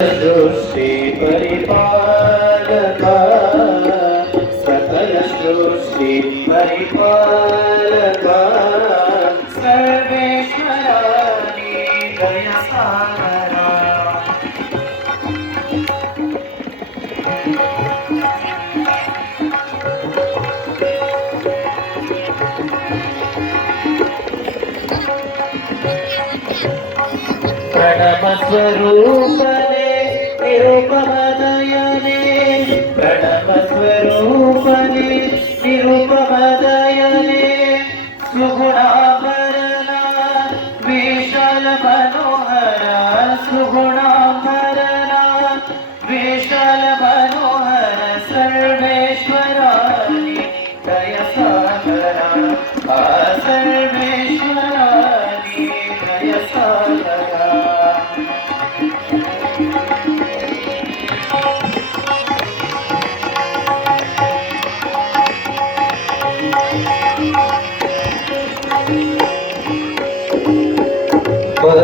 सृष्टि परिपालका सकल सृष्टि परिपालका सर्वेश्वराणि दयसारा स्वरूप तिरूप बदयने, बड़कस्वरूपने, तिरूप बदयने, सुखुणा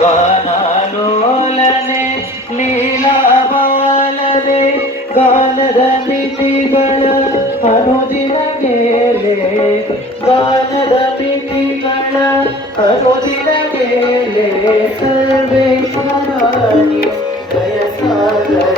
ഗാനാലോലനെ ലീലാബാലരെ ഗാനದ ಮಿತಿಗಳ ಅನುದಿನ ಮೇಲೆ ಗಾನದ ಮಿತಿಗಳ ಅನುದಿನ ಮೇಲೆ ಸರ್ವೇಶ್ವರಾಣಿ ದಯಸಾಗರ